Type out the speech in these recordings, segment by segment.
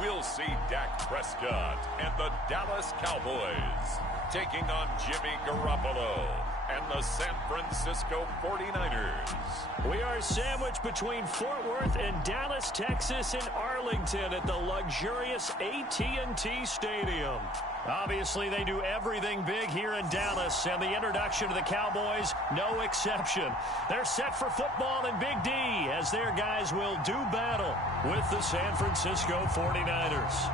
we'll see Dak Prescott and the Dallas Cowboys taking on Jimmy Garoppolo and the San Francisco 49ers. We are sandwiched between Fort Worth and Dallas, Texas, and Arlington at the luxurious AT&T Stadium. Obviously, they do everything big here in Dallas, and the introduction to the Cowboys, no exception. They're set for football in Big D as their guys will do battle with the San Francisco 49ers.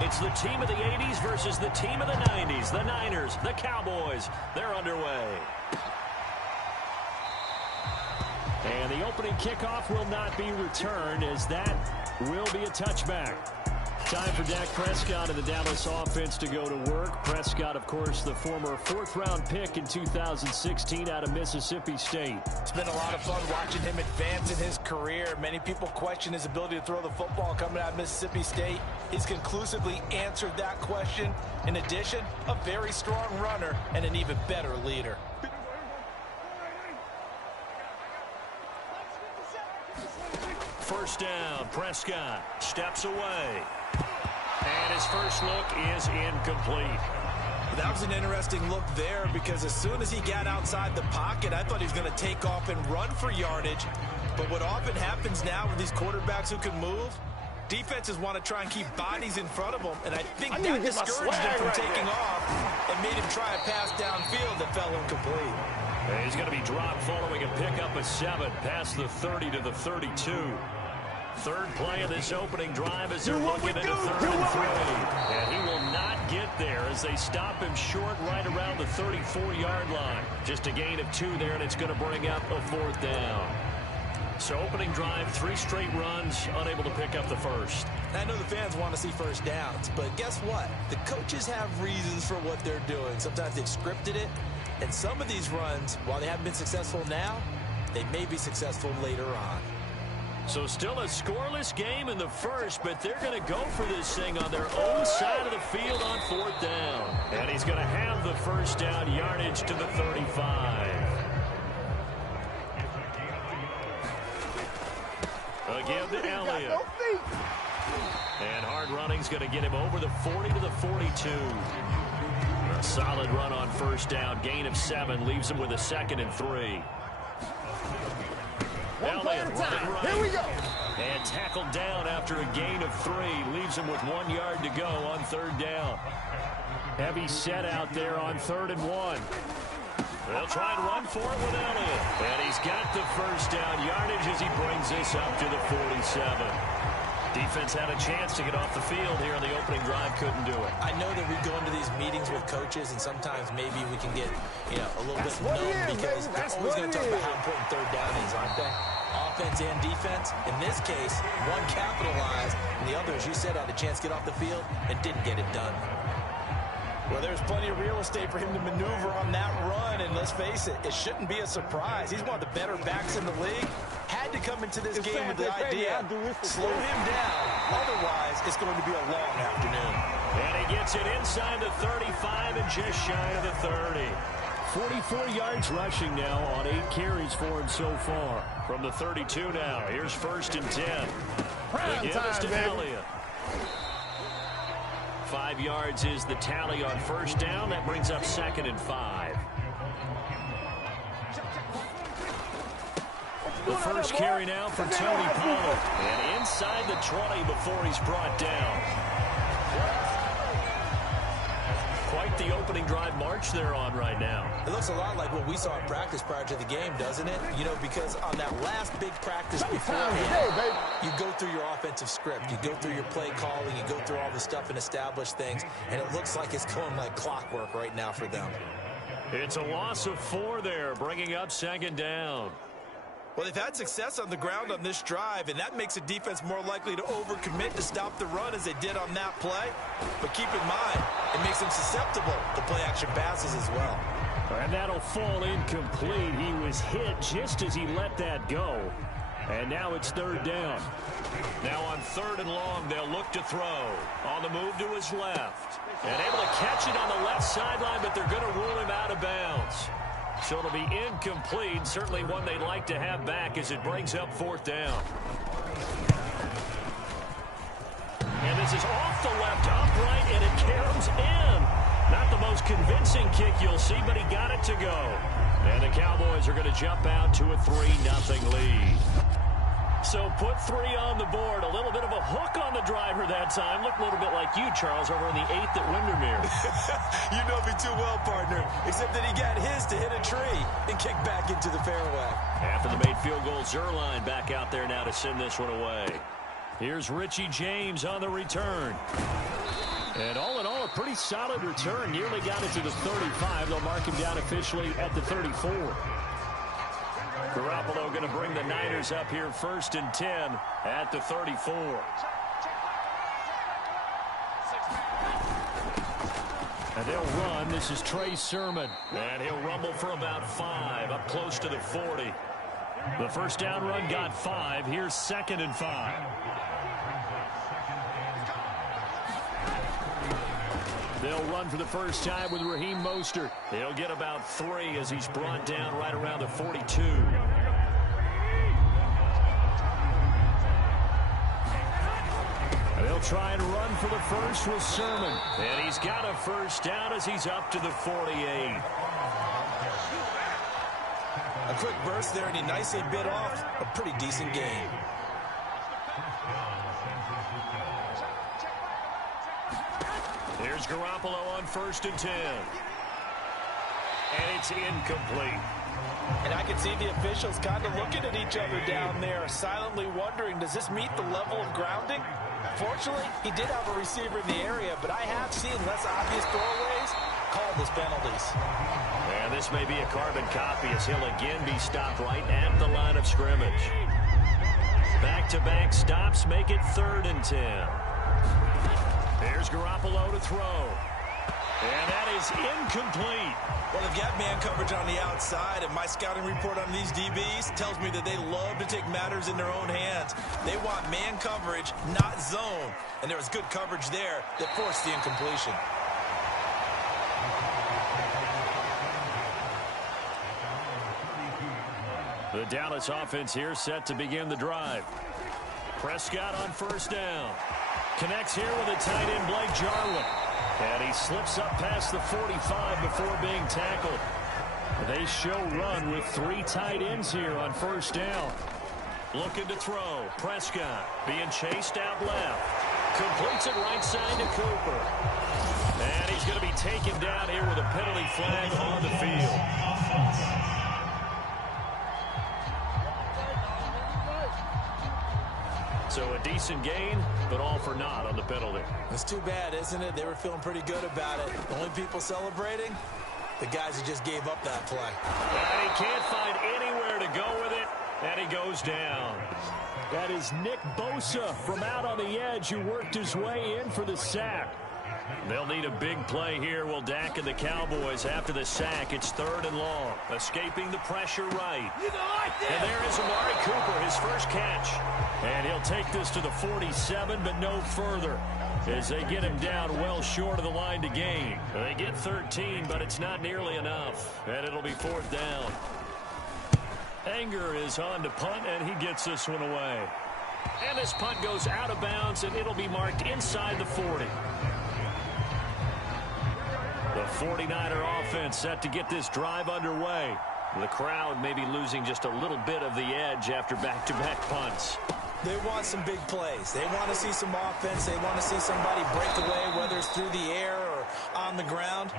It's the team of the 80s versus the team of the 90s. The Niners, the Cowboys, they're underway. And the opening kickoff will not be returned, as that will be a touchback. Time for Dak Prescott and the Dallas offense to go to work. Prescott, of course, the former fourth-round pick in 2016 out of Mississippi State. It's been a lot of fun watching him advance in his career. Many people question his ability to throw the football coming out of Mississippi State. He's conclusively answered that question. In addition, a very strong runner and an even better leader. First down, Prescott steps away. And his first look is incomplete. That was an interesting look there, because as soon as he got outside the pocket, I thought he was going to take off and run for yardage. But what often happens now with these quarterbacks who can move, defenses want to try and keep bodies in front of them, and I think that discouraged him from taking off and made him try a pass downfield that fell incomplete. And he's going to be dropped following a pickup of 7 past the 30 to the 32. Third play of this opening drive as they're looking into 3rd and 3. And he will not get there as they stop him short right around the 34-yard line. Just a gain of 2 there, and it's going to bring up a 4th down. So opening drive, 3 straight runs, unable to pick up the first. I know the fans want to see first downs, but guess what? The coaches have reasons for what they're doing. Sometimes they've scripted it, and some of these runs, while they haven't been successful now, they may be successful later on. So still a scoreless game in the first, but they're going to go for this thing on their own side of the field on 4th down. And he's going to have the first down, yardage to the 35. Again to Elliott. And hard running's going to get him over the 40 to the 42. A solid run on first down, gain of 7, leaves him with a 2nd and 3. Elliott running right. Here we go. And tackled down after a gain of 3. Leaves him with 1 yard to go on 3rd down. Heavy set out there on 3rd and 1. They'll try and run for it with Elliott. And he's got the first down yardage as he brings this up to the 47. Defense had a chance to get off the field here on the opening drive, couldn't do it. I know that we go into these meetings with coaches, and sometimes maybe we can get, a little bit numb, because they're always going to talk about how important 3rd down is, aren't they? Offense and defense. In this case, one capitalized, and the other, as you said, had a chance to get off the field and didn't get it done. Well, there's plenty of real estate for him to maneuver on that run, and let's face it, it shouldn't be a surprise. He's one of the better backs in the league. Had to come into this game with the idea, slow him down. Otherwise, it's going to be a long afternoon. And he gets it inside the 35 and just shy of the 30. 44 yards rushing now on 8 carries for him so far. From the 32 now, here's 1st and 10. Again, it's to Elliott. 5 yards is the tally on first down. That brings up 2nd and 5. The first carry now for Tony Pollard. And inside the 20 before he's brought down. Quite the opening drive march they're on right now. It looks a lot like what we saw in practice prior to the game, doesn't it? Because on that last big practice beforehand, you go through your offensive script. You go through your play calling. You go through all the stuff and establish things. And it looks like it's going like clockwork right now for them. It's a loss of 4 there, bringing up 2nd down. Well, they've had success on the ground on this drive, and that makes a defense more likely to overcommit to stop the run as they did on that play. But keep in mind, it makes them susceptible to play-action passes as well. And that'll fall incomplete. He was hit just as he let that go. And now it's 3rd down. Now on 3rd and long, they'll look to throw. On the move to his left. And able to catch it on the left sideline, but they're going to rule him out of bounds. So it'll be incomplete. Certainly one they'd like to have back as it brings up 4th down. This is off the left upright, and it caroms in. Not the most convincing kick you'll see, but he got it to go. And the Cowboys are going to jump out to a 3-0 lead. So put 3 on the board. A little bit of a hook on the driver that time. Looked a little bit like you, Charles, over in the 8th at Windermere. You know me too well, partner. Except that he got his to hit a tree and kick back into the fairway. After the made field goal, Zerline back out there now to send this one away. Here's Richie James on the return. And all in all, a pretty solid return. Nearly got it to the 35. They'll mark him down officially at the 34. Garoppolo going to bring the Niners up here 1st and 10 at the 34. And they'll run. This is Trey Sermon. And he'll rumble for about 5, up close to the 40. The first down run got 5. Here's 2nd and 5. They'll run for the first time with Raheem Mostert. He'll get about 3 as he's brought down right around the 42. They'll try and run for the first with Sermon. And he's got a first down as he's up to the 48. A quick burst there, and he nicely bit off a pretty decent gain. Here's Garoppolo on 1st and 10. And it's incomplete. And I can see the officials kind of looking at each other down there, silently wondering, does this meet the level of grounding? Fortunately, he did have a receiver in the area, but I have seen less obvious throwaways called as penalties. And this may be a carbon copy as he'll again be stopped right at the line of scrimmage. Back-to-back stops make it 3rd and 10. There's Garoppolo to throw. And that is incomplete. Well, they've got man coverage on the outside, and my scouting report on these DBs tells me that they love to take matters in their own hands. They want man coverage, not zone. And there was good coverage there that forced the incompletion. The Dallas offense here set to begin the drive. Prescott on 1st down. Connects here with a tight end, Blake Jarwin. And he slips up past the 45 before being tackled. They show run with 3 tight ends here on 1st down. Looking to throw. Prescott being chased out left. Completes it right side to Cooper. And he's going to be taken down here with a penalty flag on the field. So a decent gain, but all for naught on the penalty. It's too bad, isn't it? They were feeling pretty good about it. The only people celebrating, the guys who just gave up that play. And he can't find anywhere to go with it, and he goes down. That is Nick Bosa from out on the edge who worked his way in for the sack. They'll need a big play here, will Dak and the Cowboys. After the sack, it's 3rd and long. Escaping the pressure right. And there is Amari Cooper, his first catch. And he'll take this to the 47, but no further, as they get him down well short of the line to gain. They get 13, but it's not nearly enough. And it'll be 4th down. Anger is on to punt, and he gets this one away. And this punt goes out of bounds, and it'll be marked inside the 40. The 49er offense set to get this drive underway. The crowd may be losing just a little bit of the edge after back-to-back punts. They want some big plays. They want to see some offense. They want to see somebody break away, whether it's through the air or on the ground.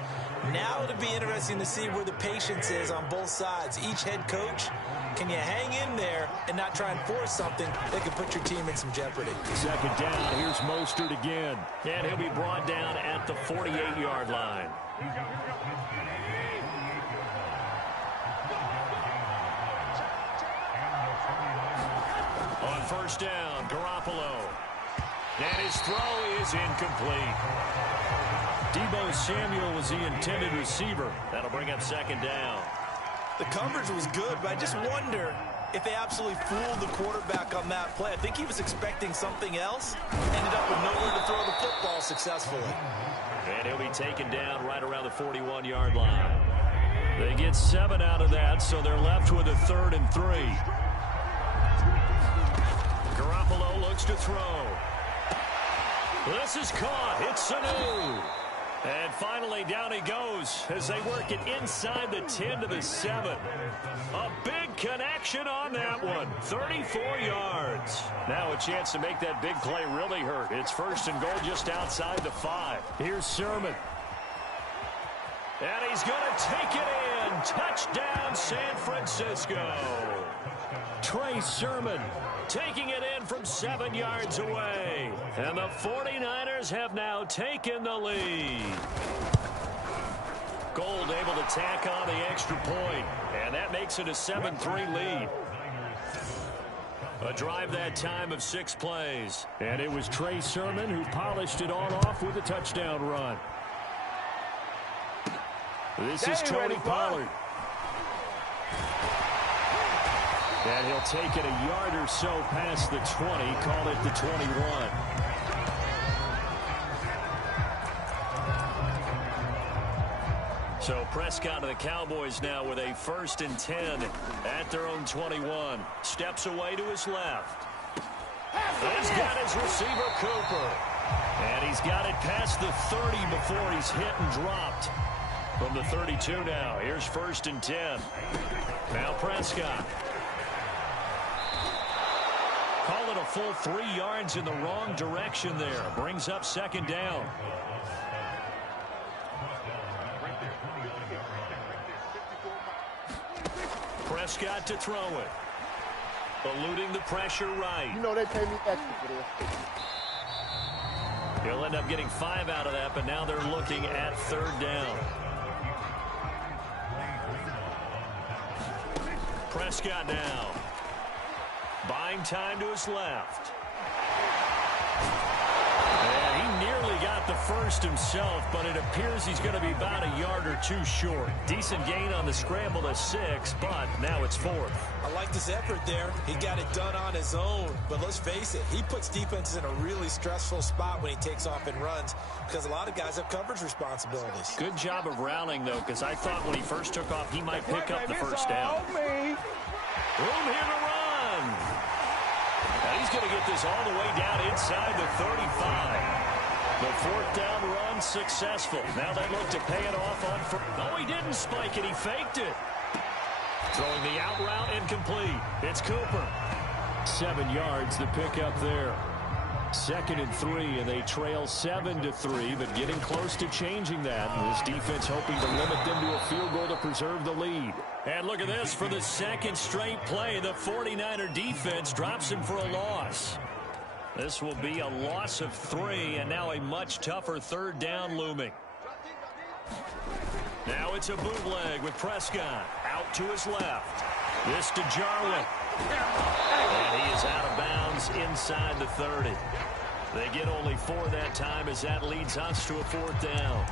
Now it'll be interesting to see where the patience is on both sides. Each head coach, can you hang in there and not try and force something that could put your team in some jeopardy? 2nd down, here's Mostert again. And he'll be brought down at the 48-yard line. On 1st down, Garoppolo. And his throw is incomplete. Deebo Samuel was the intended receiver. That'll bring up 2nd down. The coverage was good, but I just wonder if they absolutely fooled the quarterback on that play. I think he was expecting something else. Ended up with nowhere to throw the football successfully. And he'll be taken down right around the 41-yard line. They get 7 out of that, so they're left with a 3rd and 3. Garoppolo looks to throw. This is caught. It's Sanu. And finally, down he goes as they work it inside the 10 to the 7. A big connection on that one. 34 yards. Now a chance to make that big play really hurt. It's first and goal just outside the 5. Here's Sermon. And he's going to take it in. Touchdown, San Francisco. Trey Sermon taking it in from 7 yards away. And the 49ers have now taken the lead. Gold able to tack on the extra point, and that makes it a 7-3 lead. A drive that time of 6 plays. And it was Trey Sermon who polished it all off with a touchdown run. This is Tony Pollard. And he'll take it a yard or so past the 20, call it the 21. So Prescott of the Cowboys now with a 1st and 10 at their own 21. Steps away to his left. He's got his receiver, Cooper. And he's got it past the 30 before he's hit and dropped. From the 32 now, here's 1st and 10. Now Prescott. Call it a full 3 yards in the wrong direction there. Brings up 2nd down. Prescott to throw it. Eluding the pressure right. You know they pay me extra for this. He'll end up getting 5 out of that, but now they're looking at 3rd down. Prescott now. Buying time to his left. And he nearly got the first himself, but it appears he's going to be about a yard or 2 short. Decent gain on the scramble to 6, but now it's 4th. I like this effort there. He got it done on his own, but let's face it, he puts defenses in a really stressful spot when he takes off and runs because a lot of guys have coverage responsibilities. Good job of rallying, though, because I thought when he first took off, he might pick up the first down. Room here to run. And he's going to get this all the way down inside the 35. The 4th down run successful. Now they look to pay it off on first. No, he didn't spike it. He faked it. Throwing the out route incomplete. It's Cooper. 7 yards the pickup there. 2nd and 3, and they trail 7-3, but getting close to changing that. And this defense hoping to limit them to a field goal to preserve the lead. And look at this. For the 2nd straight play, the 49er defense drops him for a loss. This will be a loss of 3, and now a much tougher 3rd down looming. Now it's a bootleg with Prescott out to his left. This to Jarwin. And he is out of bounds inside the 30. They get only 4 that time as that leads us to a 4th down.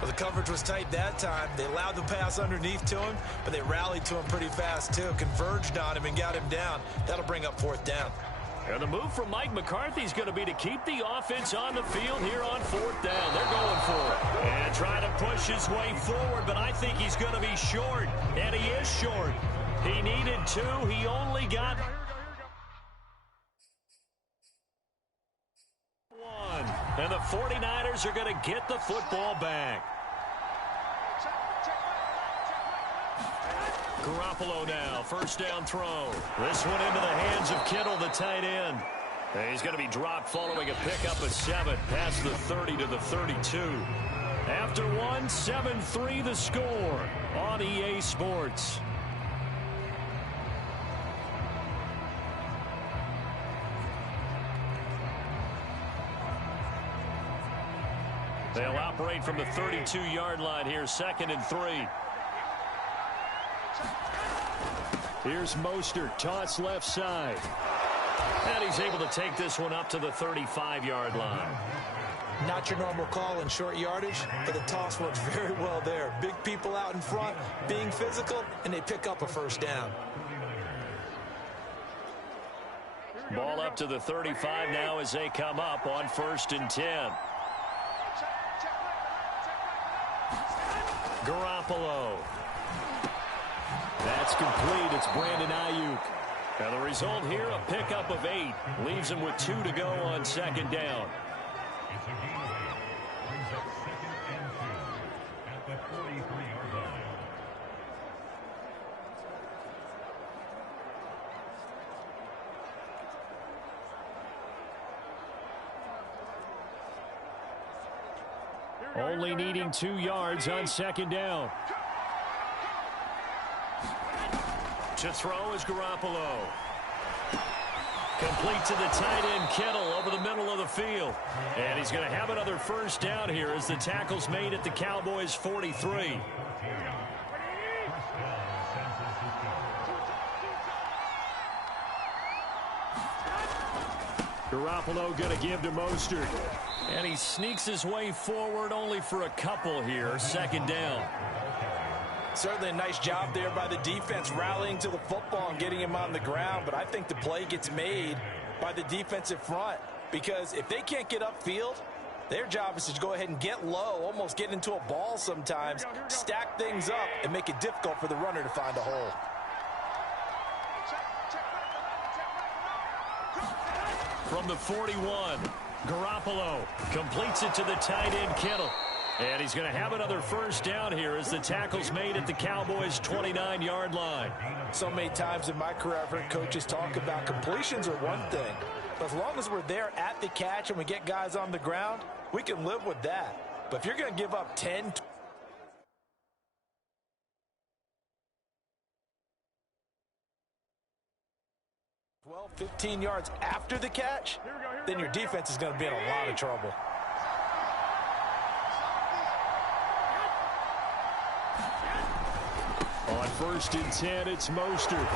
Well, the coverage was tight that time. They allowed the pass underneath to him, but they rallied to him pretty fast, too. Converged on him and got him down. That'll bring up 4th down. And the move from Mike McCarthy is going to be to keep the offense on the field here on 4th down. They're going for it. And trying to push his way forward, but I think he's going to be short. And he is short. He needed 2. He only got 1. And the 49ers are going to get the football back. Garoppolo now, 1st down throw. This one into the hands of Kittle, the tight end. And he's going to be dropped following a pickup of 7 past the 30 to the 32. After 1, 7-3 the score on EA Sports. They'll operate from the 32-yard line here, 2nd and 3. Here's Mostert, toss left side. And he's able to take this one up to the 35-yard line. Not your normal call in short yardage, but the toss works very well there. Big people out in front, being physical, and they pick up a 1st down. Ball up to the 35 now as they come up on 1st and 10. Garoppolo. That's complete. It's Brandon Ayuk. And the result here, a pickup of 8. Leaves him with 2 to go on 2nd down. It's a gain of 8. Brings up 2nd and 2 at the 43-yard line. Only needing 2 yards on 2nd down. To throw is Garoppolo. Complete to the tight end, Kittle, over the middle of the field. And he's going to have another 1st down here as the tackle's made at the Cowboys' 43. Garoppolo going to give to Mostert. And he sneaks his way forward only for a couple here. 2nd down. Certainly a nice job there by the defense rallying to the football and getting him on the ground. But I think the play gets made by the defensive front. Because if they can't get upfield, their job is to go ahead and get low, almost get into a ball sometimes, stack things up, and make it difficult for the runner to find a hole. From the 41, Garoppolo completes it to the tight end, Kittle. And he's going to have another 1st down here as the tackle's made at the Cowboys' 29-yard line. So many times in my career, I've heard coaches talk about completions are one thing. But as long as we're there at the catch and we get guys on the ground, we can live with that. But if you're going to give up 10, 12, 15 yards after the catch, then your defense is going to be in a lot of trouble. On 1st and 10, it's Mostert.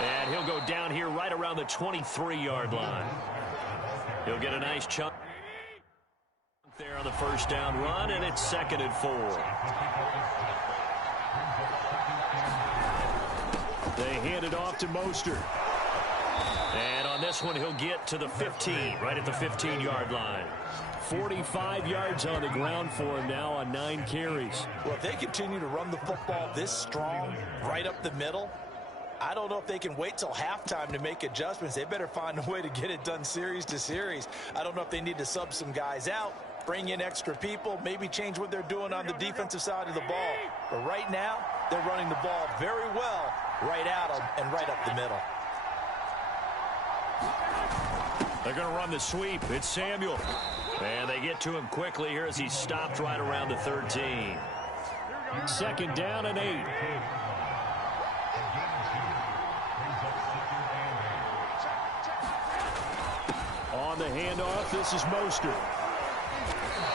And he'll go down here right around the 23-yard line. He'll get a nice chunk there on the 1st down run, and it's 2nd and 4. They hand it off to Mostert. And on this one, he'll get to the 15, right at the 15-yard line. 45 yards on the ground for him now on 9 carries. Well, if they continue to run the football this strong, right up the middle, I don't know if they can wait till halftime to make adjustments. They better find a way to get it done series to series. I don't know if they need to sub some guys out, bring in extra people, maybe change what they're doing on the defensive side of the ball. But right now, they're running the ball very well right at them and right up the middle. They're going to run the sweep. It's Samuel. And they get to him quickly here as he stopped right around the 13. 2nd down and 8. On the handoff, this is Mostert.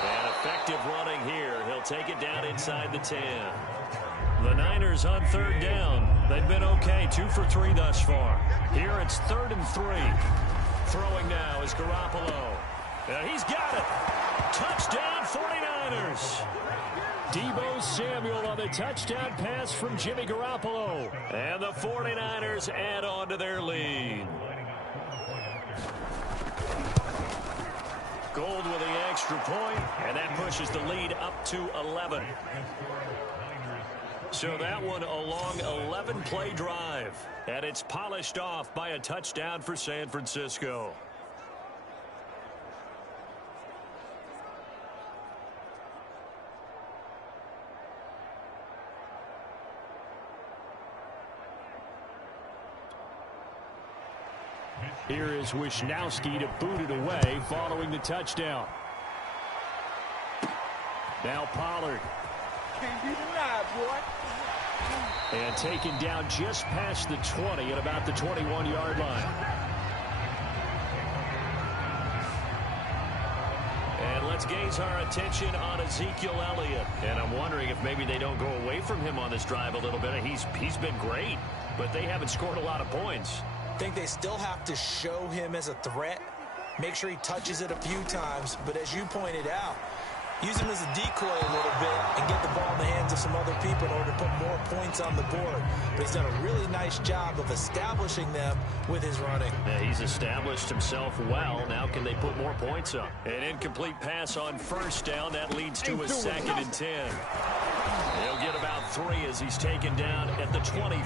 And effective running here. He'll take it down inside the 10. The Niners on 3rd down. They've been okay, 2 for 3 thus far. Here it's 3rd and 3. Throwing now is Garoppolo. And he's got it. Touchdown 49ers. Deebo Samuel on the touchdown pass from Jimmy Garoppolo. And the 49ers add on to their lead. Gold with the extra point, and that pushes the lead up to 11. So that one a long 11-play drive. And it's polished off by a touchdown for San Francisco. Here is Wisnowski to boot it away following the touchdown. Now Pollard. Can't be denied, boy. And taken down just past the 20 at about the 21-yard line. And let's gaze our attention on Ezekiel Elliott. And I'm wondering if maybe they don't go away from him on this drive a little bit. He's been great, but they haven't scored a lot of points. I think they still have to show him as a threat, make sure he touches it a few times, but as you pointed out, use him as a decoy a little bit and get the ball in the hands of some other people in order to put more points on the board. But he's done a really nice job of establishing them with his running. Yeah, he's established himself well. Now can they put more points up? An incomplete pass on 1st down. That leads to a 2nd and 10. He'll get about 3 as he's taken down at the 23.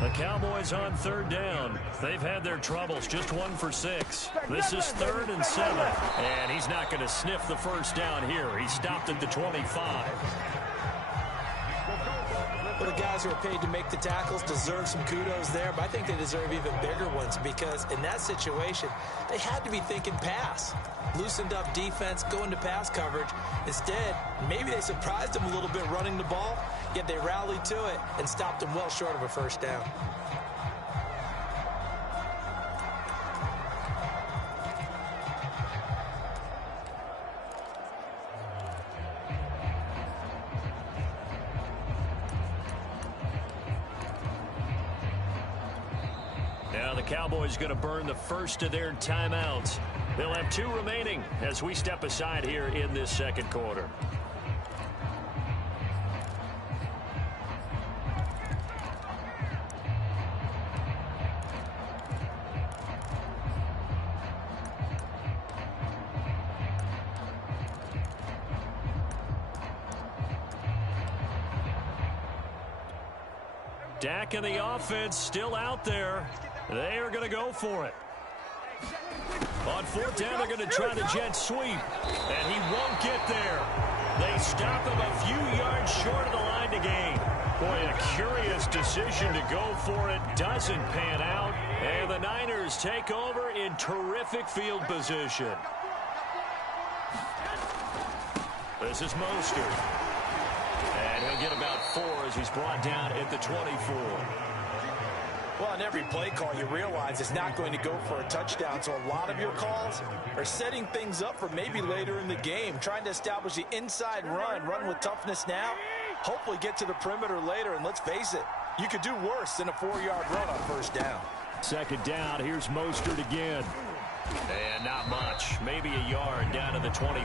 The Cowboys on 3rd down. They've had their troubles, just 1 for 6. This is 3rd and 7. And he's not going to sniff the first down here. He stopped at the 25. Well, the guys who are paid to make the tackles deserve some kudos there, but I think they deserve even bigger ones because in that situation, they had to be thinking pass. Loosened up defense, going to pass coverage. Instead, maybe they surprised them a little bit running the ball, yet they rallied to it and stopped them well short of a first down. Now the Cowboys going to burn the first of their timeouts. They'll have 2 remaining as we step aside here in this second quarter. Dak and the offense still out there. They are going to go for it. On 4th down, they're going to try the jet sweep. And he won't get there. They stop him a few yards short of the line to gain. Boy, a curious decision to go for it. Doesn't pan out. And the Niners take over in terrific field position. This is Mostert. And he'll get about 4 as he's brought down at the 24. Well, on every play call, you realize it's not going to go for a touchdown, so a lot of your calls are setting things up for maybe later in the game, trying to establish the inside run with toughness now, hopefully get to the perimeter later, and let's face it, you could do worse than a 4-yard run on 1st down. 2nd down, here's Mostert again. And not much, maybe a yard down to the 23.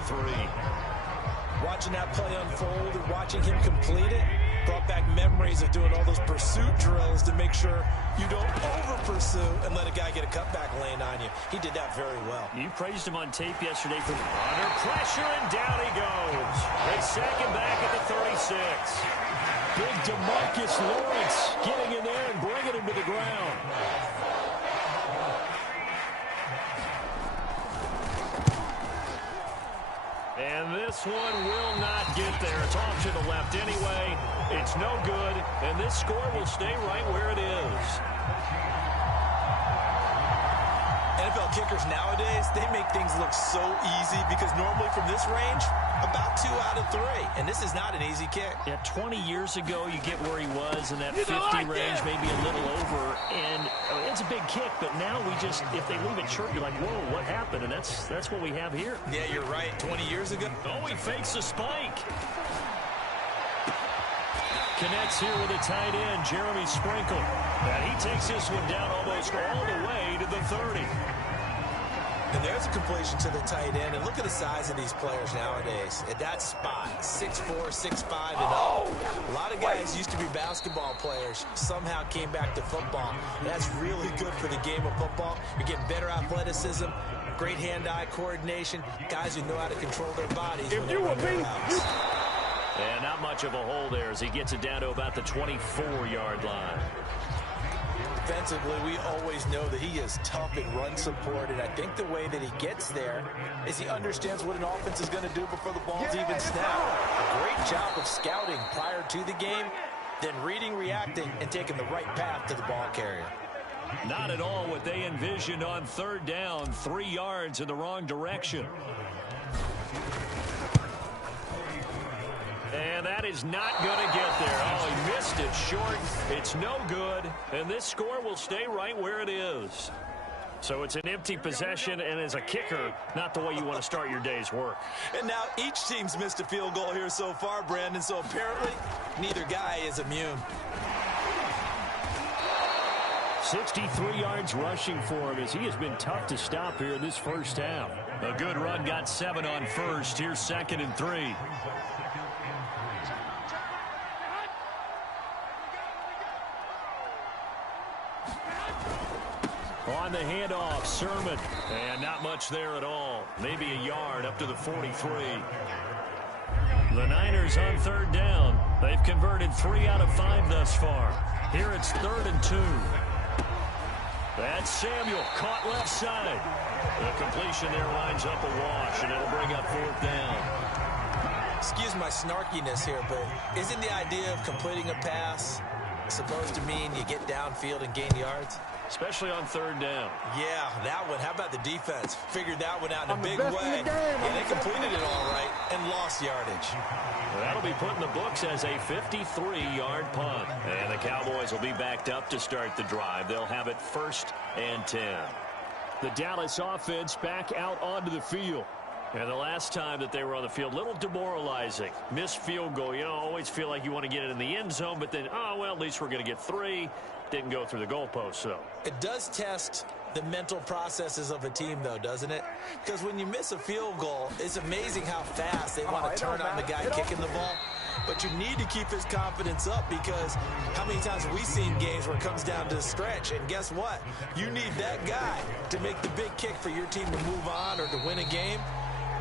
Watching that play unfold and watching him complete it brought back memories of doing all those pursuit drills to make sure you don't over-pursue and let a guy get a cutback lane on you. He did that very well. You praised him on tape yesterday for under pressure, and down he goes. They sack him back at the 36. Big DeMarcus Lawrence getting in there and bringing him to the ground. And this one will not get there. It's off to the left anyway. It's no good, and this score will stay right where it is. NFL kickers nowadays, they make things look so easy because normally from this range, about 2 out of 3, and this is not an easy kick. Yeah, 20 years ago, you get where he was in that 50 range, maybe a little over, and it's a big kick, but now we just, if they leave it short, you're like, whoa, what happened? And that's what we have here. Yeah, you're right. 20 years ago. Oh, he fakes a spike. Connects here with a tight end, Jeremy Sprinkle. And he takes this one down almost all the way to the 30. And there's a completion to the tight end. And look at the size of these players nowadays. At that spot, 6'4", 6'5", and up. A lot of guys used to be basketball players, somehow came back to football. That's really good for the game of football. You're getting better athleticism, great hand-eye coordination, guys who know how to control their bodies. If you were me. And not much of a hole there as he gets it down to about the 24-yard line. Defensively, we always know that he is tough in run support, and I think the way that he gets there is he understands what an offense is going to do before the ball's even snapped. A great job of scouting prior to the game, then reading, reacting, and taking the right path to the ball carrier. Not at all what they envisioned on 3rd down, 3 yards in the wrong direction. And that is not going to get there. Oh, he missed it short. It's no good. And this score will stay right where it is. So it's an empty possession, and as a kicker, not the way you want to start your day's work. And now each team's missed a field goal here so far, Brandon, so apparently neither guy is immune. 63 yards rushing for him as he has been tough to stop here in this first half. A good run got 7 on first. Here's 2nd and 3. On the handoff, Sermon. And not much there at all. Maybe a yard up to the 43. The Niners on third down. They've converted 3 out of 5 thus far. Here it's 3rd and 2. That's Samuel, caught left side. The completion there winds up a wash, and it'll bring up 4th down. Excuse my snarkiness here, but isn't the idea of completing a pass supposed to mean you get downfield and gain yards? Especially on 3rd down. Yeah, that one. How about the defense? Figured that one out in a big way. Yeah, they completed it all right and lost yardage. Well, that'll be put in the books as a 53-yard punt. And the Cowboys will be backed up to start the drive. They'll have it 1st and 10. The Dallas offense back out onto the field. And the last time that they were on the field, little demoralizing. Missed field goal. You know, always feel like you want to get it in the end zone, but then, oh, well, at least we're going to get 3. Didn't go through the goalpost, though. It does test the mental processes of a team, though, doesn't it? Because when you miss a field goal, it's amazing how fast they want to turn on the guy kicking the ball. But you need to keep his confidence up, because how many times have we seen games where it comes down to the stretch? And guess what? You need that guy to make the big kick for your team to move on or to win a game.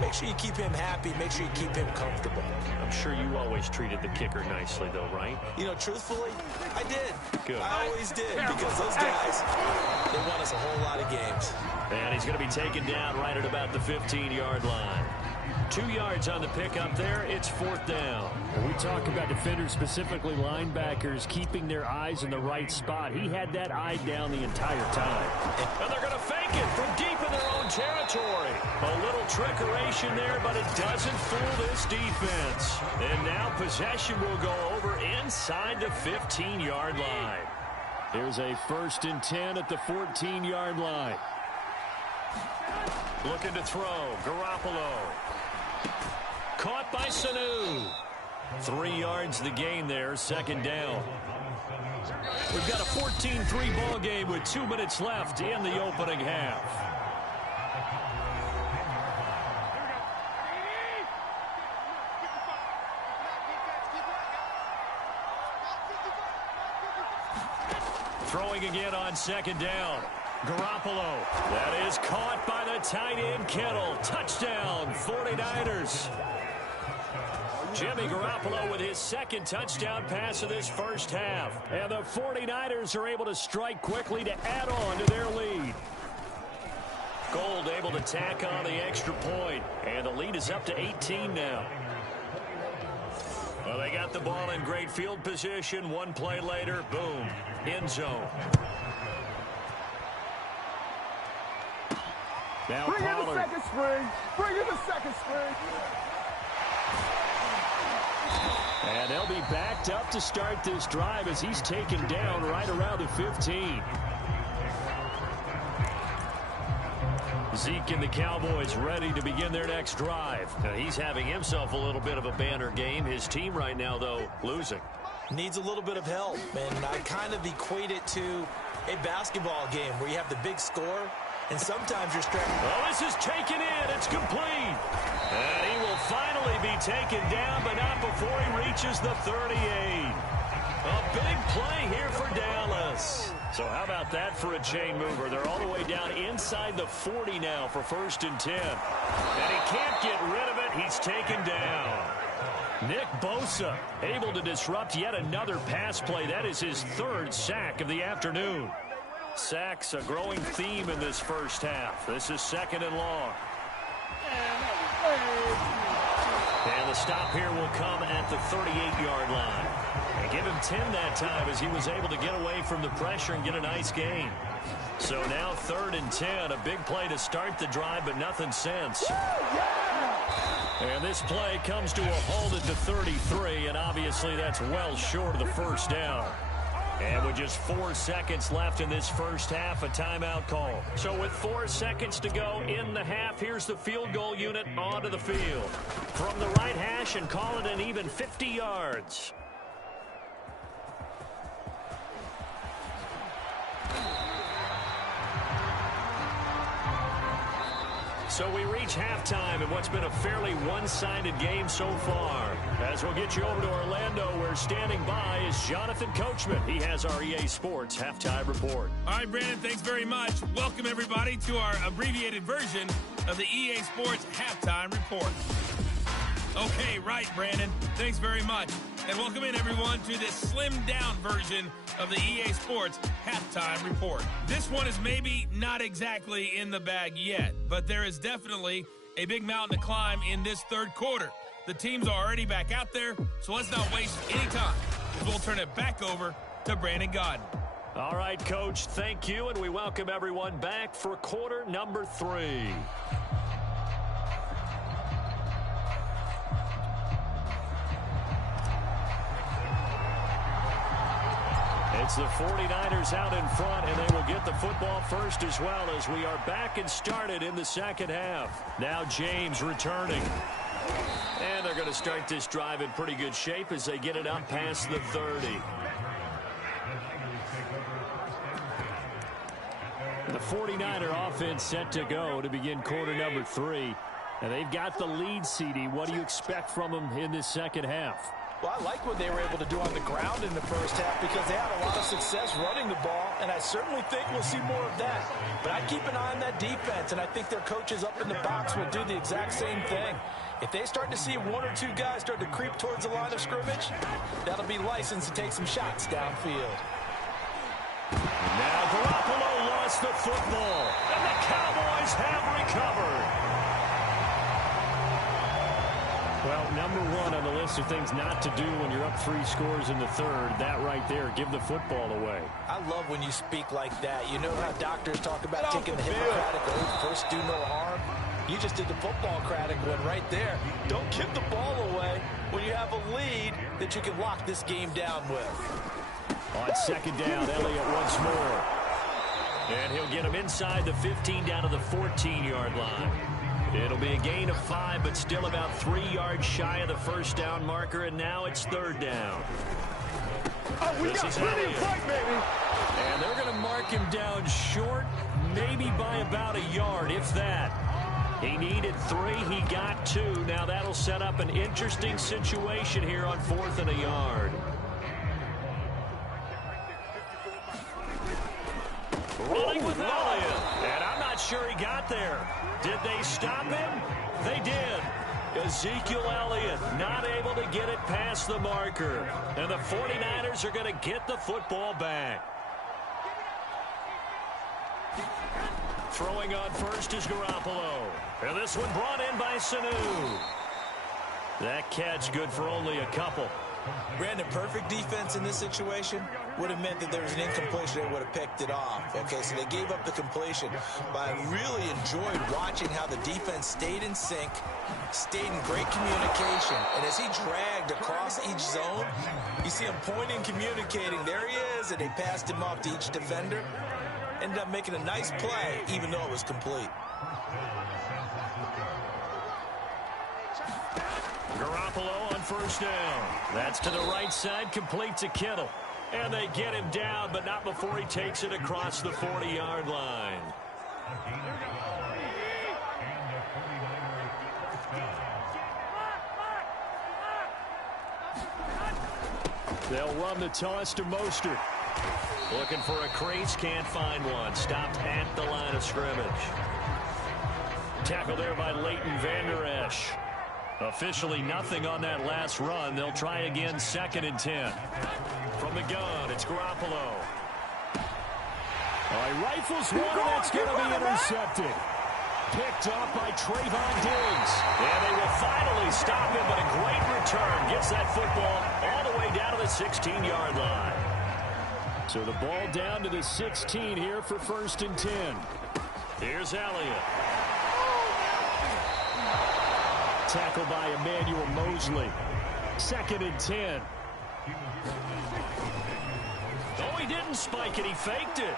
Make sure you keep him happy. Make sure you keep him comfortable. I'm sure you always treated the kicker nicely, though, right? You know, truthfully, I did. Good. I always did, because those guys, they won us a whole lot of games. And he's going to be taken down right at about the 15-yard line. 2 yards on the pickup there. It's 4th down. When we talk about defenders, specifically linebackers, keeping their eyes in the right spot, he had that eye down the entire time. And they're going to fake it from deep in their own territory. A little trickeration there, but it doesn't fool this defense. And now possession will go over inside the 15-yard line. Here's a 1st and 10 at the 14-yard line. Looking to throw. Garoppolo. Caught by Sanu. 3 yards the gain there, 2nd down. We've got a 14-3 ball game with 2 minutes left in the opening half. Throwing again on 2nd down. Garoppolo. That is caught by the tight end, Kittle. Touchdown, 49ers. Jimmy Garoppolo with his 2nd touchdown pass of this first half. And the 49ers are able to strike quickly to add on to their lead. Gold able to tack on the extra point. And the lead is up to 18 now. Well, they got the ball in great field position. 1 play later, boom, end zone. Now Bring in the Pollard. 2nd string. Bring in the 2nd string. And they'll be backed up to start this drive as he's taken down right around the 15. Zeke and the Cowboys ready to begin their next drive. Now, he's having himself a little bit of a banner game. His team right now, though, losing. Needs a little bit of help, and I kind of equate it to a basketball game where you have the big score, and sometimes you're stretching. Oh, this is taken in. It's complete. And he will finally be taken down, but not before he reaches the 38. A big play here for Dallas. So how about that for a chain mover? They're all the way down inside the 40 now for 1st and 10. And he can't get rid of it. He's taken down. Nick Bosa able to disrupt yet another pass play. That is his 3rd sack of the afternoon. Sacks a growing theme in this first half. This is 2nd and long. And the stop here will come at the 38-yard line. And give him 10 that time as he was able to get away from the pressure and get a nice gain. So now 3rd and 10. A big play to start the drive, but nothing since. And this play comes to a halt at the 33, and obviously that's well short of the 1st down. And with just 4 seconds left in this first half, a timeout call. So with 4 seconds to go in the half, here's the field goal unit onto the field. From the right hash and call it an even 50 yards. So we reach halftime in what's been a fairly one-sided game so far. As we'll get you over to Orlando, where standing by is Jonathan Coachman. He has our EA Sports Halftime Report. All right, Brandon, thanks very much. Welcome, everybody, to our abbreviated version of the EA Sports Halftime Report. Okay, right, Brandon. Thanks very much. And welcome in, everyone, to this slimmed-down version of the EA Sports Halftime Report. This one is maybe not exactly in the bag yet, but there is definitely a big mountain to climb in this third quarter. The teams are already back out there, so let's not waste any time, as we'll turn it back over to Brandon Godden. All right, Coach, thank you, and we welcome everyone back for quarter number 3. It's the 49ers out in front, and they will get the football first as well as we are back and started in the second half. Now James returning. And they're going to start this drive in pretty good shape as they get it up past the 30. The 49er offense set to go to begin quarter number 3. And they've got the lead, CD. What do you expect from them in this second half? Well, I like what they were able to do on the ground in the first half because they had a lot of success running the ball, and I certainly think we'll see more of that. But I keep an eye on that defense, and I think their coaches up in the box will do the exact same thing. If they start to see 1 or 2 guys start to creep towards the line of scrimmage, that'll be licensed to take some shots downfield. Now Garoppolo lost the football, and the Cowboys have recovered. Well, number 1 on the list of things not to do when you're up 3 scores in the third, that right there, give the football away. I love when you speak like that. You know how doctors talk about taking the Hippocratic oath, first do no harm? You just did the football-cratic one right there. Don't give the ball away when you have a lead that you can lock this game down with. On second down, Elliott once more. And he'll get him inside the 15 down to the 14-yard line. It'll be a gain of 5, but still about 3 yards shy of the first down marker, and now it's third down. Oh, we got plenty of fight, baby. And they're going to mark him down short, maybe by about a yard, if that. He needed 3, he got 2. Now that'll set up an interesting situation here on 4th and a yard. Running with Elliott, and I'm not sure he got there. Did they stop him? They did. Ezekiel Elliott not able to get it past the marker. And the 49ers are going to get the football back. Throwing on first is Garoppolo. And this one brought in by Sanu. That catch good for only a couple. Brandon, perfect defense in this situation would have meant that there was an incompletion. They would have picked it off. Okay, so they gave up the completion. But I really enjoyed watching how the defense stayed in sync, stayed in great communication. And as he dragged across each zone, you see him pointing, communicating. There he is, and they passed him off to each defender. Ended up making a nice play, even though it was complete. Garoppolo on first down. That's to the right side, complete to Kittle. And they get him down, but not before he takes it across the 40-yard line. They'll run the toss to Mostert. Looking for a crease, can't find one. Stopped at the line of scrimmage. Tackled there by Leighton Vander Esch. Officially nothing on that last run. They'll try again, 2nd and 10. From the gun, it's Garoppolo. All right, rifles one, and that's going to be intercepted. Picked off by Trayvon Diggs. And they will finally stop him, but a great return. Gets that football all the way down to the 16-yard line. So the ball down to the 16 here for 1st and 10. Here's Elliott. Tackled by Emmanuel Mosley. 2nd and 10. Oh, he didn't spike it. He faked it.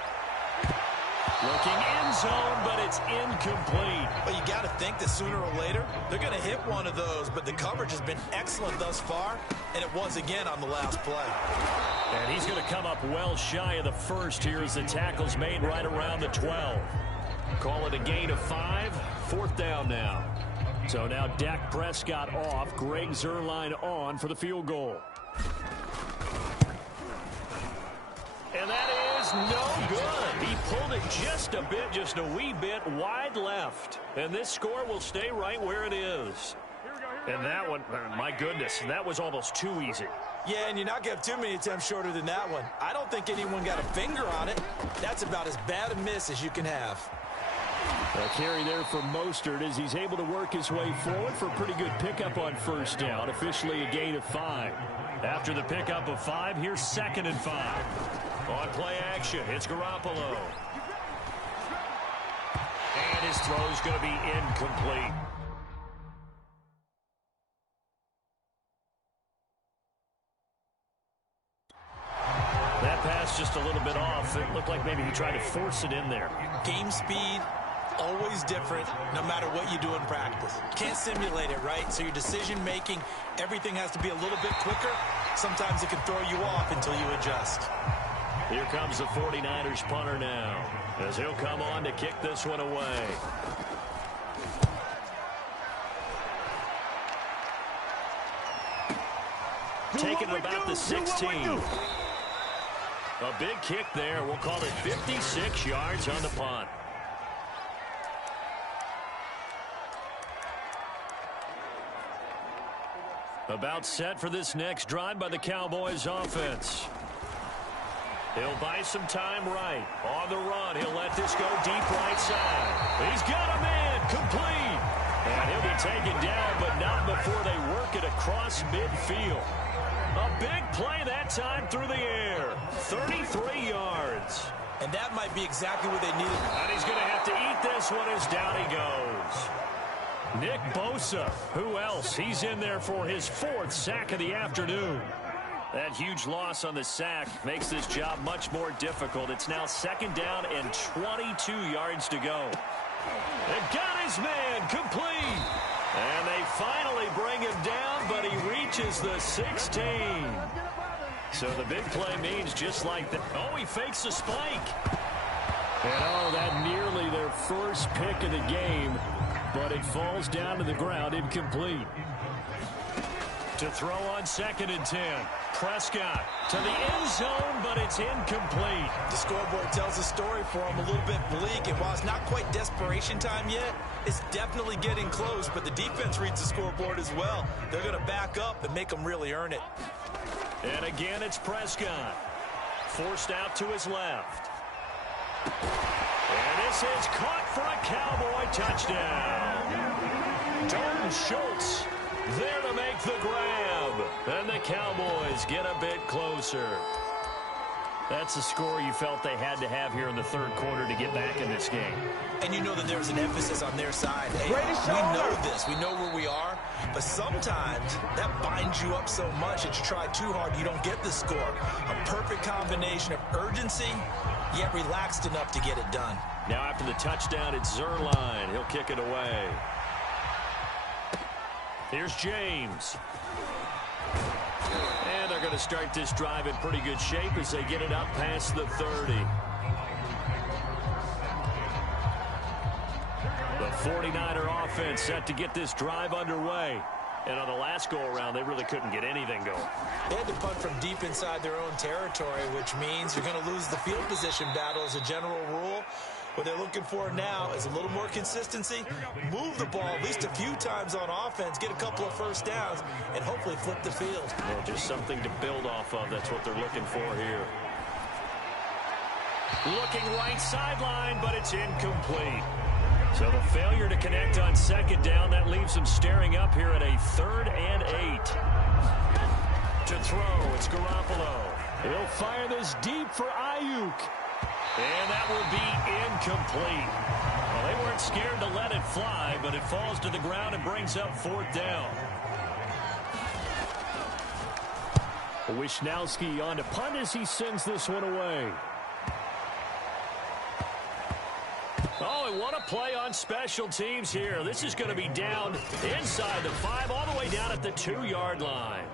Looking end zone, but it's incomplete. Well, you got to think that sooner or later, they're going to hit one of those, but the coverage has been excellent thus far, and it was again on the last play. And he's going to come up well shy of the first here as the tackle's made right around the 12. Call it a gain of 5. 4th down now. So now Dak Prescott off, Greg Zuerlein on for the field goal. And that is no good. He pulled it just a bit, just a wee bit wide left. And this score will stay right where it is. And that one, my goodness, that was almost too easy. Yeah, and you're not going to have too many attempts shorter than that one. I don't think anyone got a finger on it. That's about as bad a miss as you can have. A carry there for Mostert as he's able to work his way forward for a pretty good pickup on first down. Officially a gain of 5. After the pickup of 5, here's 2nd and 5. On play action, it's Garoppolo. And his throw's going to be incomplete. That pass just a little bit off. It looked like maybe he tried to force it in there. Game speed, always different, no matter what you do in practice. Can't simulate it, right? So your decision-making, everything has to be a little bit quicker. Sometimes it can throw you off until you adjust. Here comes the 49ers punter now, as he'll come on to kick this one away. Taking about the 16. A big kick there. We'll call it 56 yards on the punt. About set for this next drive by the Cowboys offense. He'll buy some time right. On the run, he'll let this go deep right side. He's got a man complete. And he'll be taken down, but not before they work it across midfield. A big play that time through the air. 33 yards. And that might be exactly what they needed. And he's going to have to eat this one as down he goes. Nick Bosa, who else? He's in there for his 4th sack of the afternoon. That huge loss on the sack makes this job much more difficult. It's now 2nd down and 22 yards to go. They've got his man complete. And they finally bring him down, but he reaches the 16. So the big play means just like that. Oh, he fakes a spike. And oh, that nearly their first pick of the game, but it falls down to the ground incomplete. To throw on 2nd and 10. Prescott to the end zone, but it's incomplete. The scoreboard tells a story for him, a little bit bleak, and while it's not quite desperation time yet, it's definitely getting close, but the defense reads the scoreboard as well. They're going to back up and make them really earn it. And again, it's Prescott. Forced out to his left. And this is caught for a Cowboy touchdown. Dalton Schultz there to make the grab. And the Cowboys get a bit closer. That's a score you felt they had to have here in the 3rd quarter to get back in this game. And you know that there's an emphasis on their side. Hey, we know this. We know where we are. But sometimes that binds you up so much that you try too hard, you don't get the score. A perfect combination of urgency, yet relaxed enough to get it done. Now after the touchdown, it's Zerline. He'll kick it away. Here's James. And they're going to start this drive in pretty good shape as they get it up past the 30. The 49er offense set to get this drive underway. And on the last go-around, they really couldn't get anything going. They had to punt from deep inside their own territory, which means you're going to lose the field position battle as a general rule. What they're looking for now is a little more consistency, move the ball at least a few times on offense, get a couple of first downs, and hopefully flip the field. Well, just something to build off of. That's what they're looking for here. Looking right sideline, but it's incomplete. So the failure to connect on 2nd down, that leaves them staring up here at a 3rd and 8. To throw, it's Garoppolo. He'll fire this deep for Ayuk. And that will be incomplete. Well, they weren't scared to let it fly, but it falls to the ground and brings up 4th down. Wisnowski on to punt as he sends this one away. Oh, and what a play on special teams here. This is going to be down inside the 5, all the way down at the 2-yard line.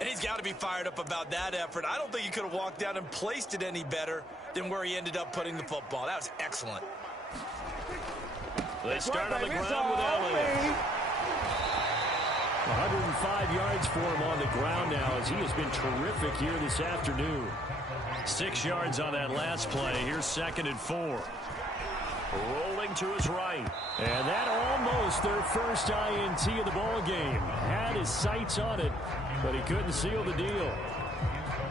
And he's got to be fired up about that effort. I don't think he could have walked down and placed it any better than where he ended up putting the football. That was excellent. They start on the ground with Elliott. 105 yards for him on the ground now as he has been terrific here this afternoon. 6 yards on that last play. Here's 2nd and 4. Rolling to his right. And that almost just their first INT of the ball game. Had his sights on it, but he couldn't seal the deal.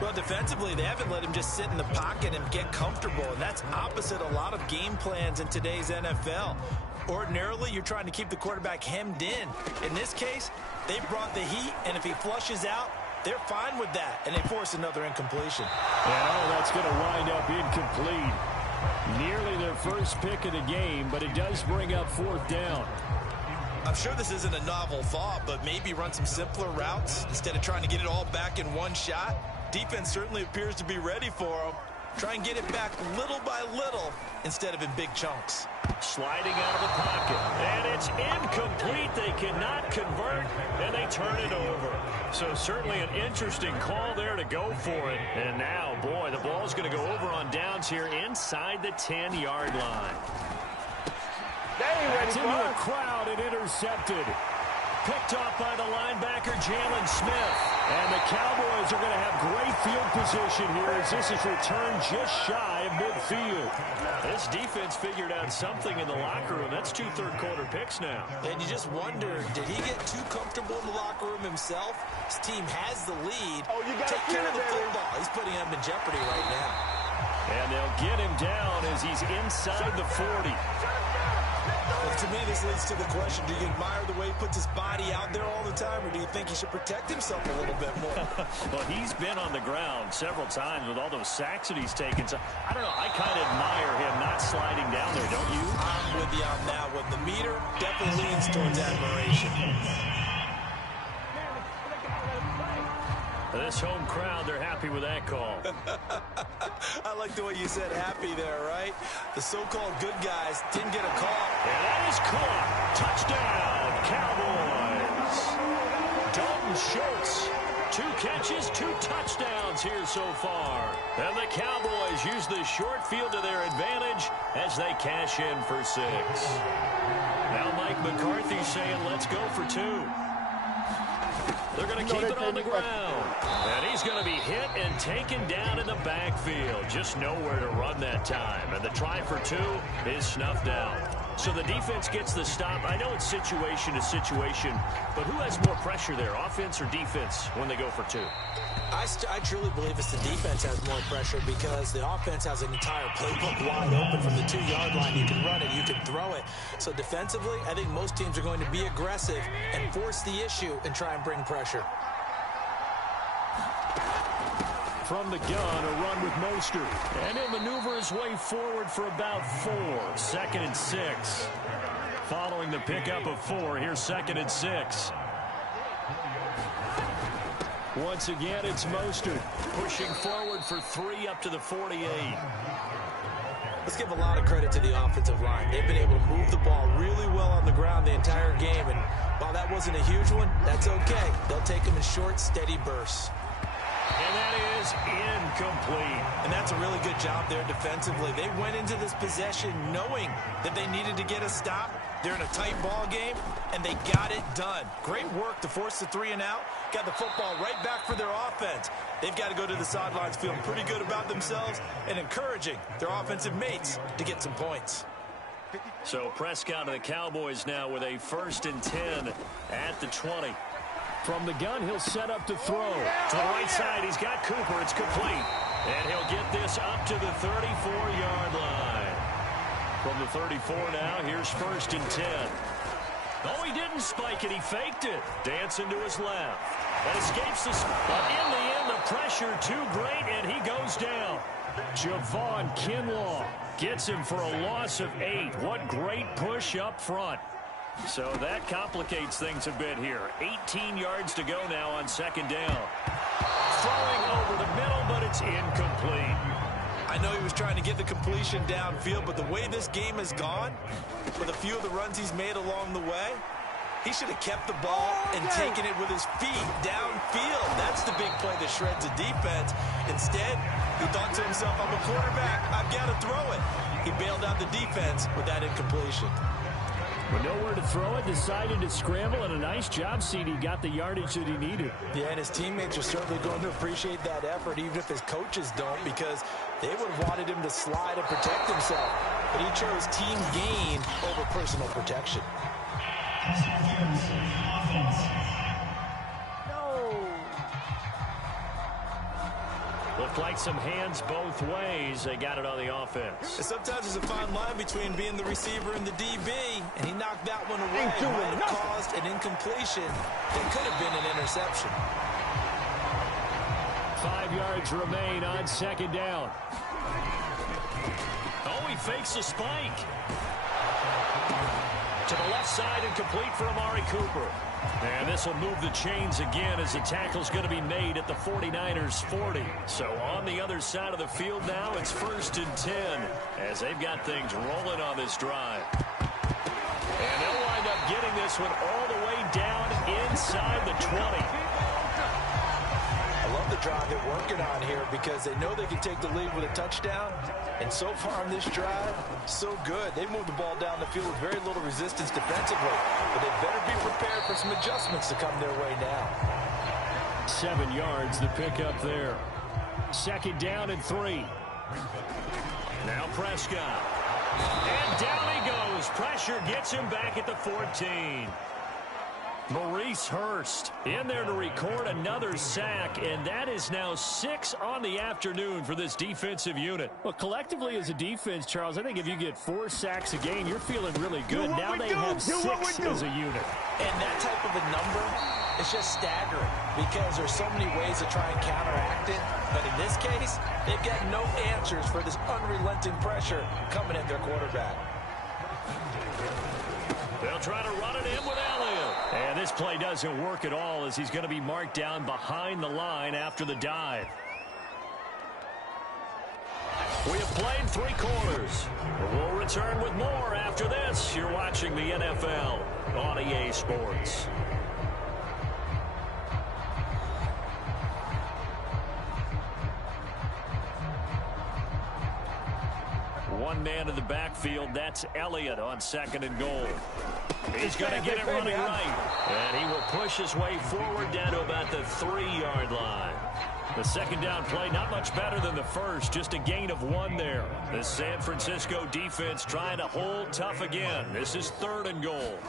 Well, defensively, they haven't let him just sit in the pocket and get comfortable, and that's opposite a lot of game plans in today's NFL. Ordinarily, you're trying to keep the quarterback hemmed in. In this case, they brought the heat, and if he flushes out, they're fine with that, and they force another incompletion. And that's going to wind up incomplete. Nearly their first pick of the game, but it does bring up fourth down. I'm sure this isn't a novel thought, but maybe run some simpler routes instead of trying to get it all back in one shot. Defense certainly appears to be ready for him. Try and get it back little by little instead of in big chunks. Sliding out of the pocket, and it's incomplete. They cannot convert, and they turn it over. So certainly an interesting call there to go for it. And now, boy, the ball's going to go over on downs here inside the 10-yard line. That's into a crowd and intercepted. Picked off by the linebacker, Jalen Smith. And the Cowboys are going to have great field position here as this is returned just shy of midfield. This defense figured out something in the locker room. That's 2 third-quarter picks now. And you just wonder, did he get too comfortable in the locker room himself? His team has the lead. Oh, you got Take care of the football. He's putting him in jeopardy right now. And they'll get him down as he's inside the 40. Well, to me, this leads to the question, do you admire the way he puts his body out there all the time, or do you think he should protect himself a little bit more? Well, he's been on the ground several times with all those sacks that he's taken. So, I don't know, I kind of admire him not sliding down there, don't you? I'm with you on that one. The meter definitely leans towards admiration. This home crowd, they're happy with that call. I like the way you said happy there, right? The so-called good guys didn't get a call. And that is caught. Touchdown, Cowboys. Dalton Schultz, 2 catches, 2 touchdowns here so far. And the Cowboys use the short field to their advantage as they cash in for 6. Now Mike McCarthy saying, let's go for 2. They're going to keep it on the ground. And he's going to be hit and taken down in the backfield. Just nowhere to run that time. And the try for 2 is snuffed out. So the defense gets the stop. I know it's situation to situation, but who has more pressure there, offense or defense, when they go for 2? I truly believe it's the defense has more pressure because the offense has an entire playbook wide open from the 2-yard line. You can run it, you can throw it. So defensively, I think most teams are going to be aggressive and force the issue and try and bring pressure. From the gun, a run with Mostert. And he'll maneuver his way forward for about 4. 2nd and 6. Following the pickup of 4, here's 2nd and 6. Once again, it's Mostert pushing forward for 3 up to the 48. Let's give a lot of credit to the offensive line. They've been able to move the ball really well on the ground the entire game. And while that wasn't a huge one, that's okay. They'll take them in short, steady bursts. And that is incomplete. And that's a really good job there defensively. They went into this possession knowing that they needed to get a stop. They're in a tight ball game, and they got it done. Great work to force the 3 and out. Got the football right back for their offense. They've got to go to the sidelines feeling pretty good about themselves and encouraging their offensive mates to get some points. So Prescott and the Cowboys now with a 1st and 10 at the 20. From the gun, he'll set up to throw. To the right side, he's got Cooper. It's complete. And he'll get this up to the 34-yard line. From the 34 now, here's 1st and 10. Oh, he didn't spike it. He faked it. Dancing to his left. And escapes the... But in the end, the pressure too great, and he goes down. Javon Kinlaw gets him for a loss of 8. What great push up front. So that complicates things a bit here. 18 yards to go now on 2nd down. Throwing over the middle, but it's incomplete. I know he was trying to get the completion downfield, but the way this game has gone, with a few of the runs he's made along the way, he should have kept the ball and taken it with his feet downfield. That's the big play that shreds the defense. Instead, he thought to himself, I'm a quarterback, I've got to throw it. He bailed out the defense with that incompletion. With nowhere to throw it, decided to scramble, and a nice job, CD. Got the yardage that he needed. Yeah, and his teammates are certainly going to appreciate that effort, even if his coaches don't, because they would have wanted him to slide and protect himself. But he chose team gain over personal protection. Looked like some hands both ways. They got it on the offense. And sometimes there's a fine line between being the receiver and the DB, and he knocked that one away. It might have caused an incompletion that could have been an interception. 5 yards remain on second down. Oh, he fakes a spike. To the left side and complete for Amari Cooper. And this will move the chains again as the tackle's going to be made at the 49ers 40. So on the other side of the field now, it's 1st and 10 as they've got things rolling on this drive. And they'll wind up getting this one all the way down inside the 20. I love the drive they're working on here because they know they can take the lead with a touchdown. And so far on this drive, so good. They moved the ball down the field with very little resistance defensively. But they better be prepared for some adjustments to come their way now. 7 yards, the pickup there. 2nd down and 3. Now Prescott. And down he goes. Pressure gets him back at the 14. Maurice Hurst in there to record another sack, and that is now 6 on the afternoon for this defensive unit. Well, collectively as a defense, Charles, I think if you get 4 sacks a game, you're feeling really good. Now they have 6 as a unit. And that type of a number is just staggering because there's so many ways to try and counteract it. But in this case, they've got no answers for this unrelenting pressure coming at their quarterback. They'll try to run it in with Elliott. And this play doesn't work at all as he's going to be marked down behind the line after the dive. We have played 3 quarters. We'll return with more after this. You're watching the NFL on EA Sports. One man in the backfield. That's Elliott on 2nd and goal. He's going to get it running right. And he will push his way forward down to about the 3-yard line. The 2nd down play, not much better than the first. Just a gain of 1 there. The San Francisco defense trying to hold tough again. This is 3rd and goal.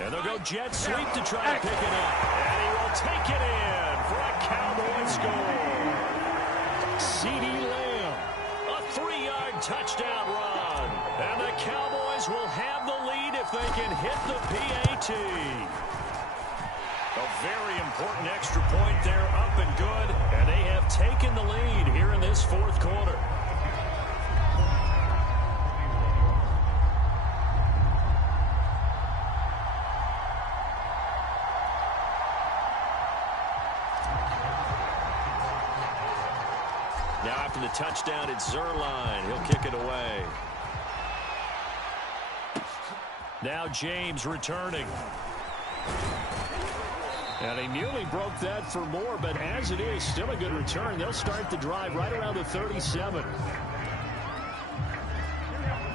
And they'll go jet sweep to try to pick it up. And he will take it in for a Cowboy score. C.D. Lamb, a 3-yard touchdown run. And the Cowboys will have the lead if they can hit the PAT. A very important extra point there, up and good. And they have taken the lead here in this 4th quarter. Now after the touchdown, it's Zerline. He'll kick it away. Now James returning. And he nearly broke that for more, but as it is, still a good return. They'll start the drive right around the 37.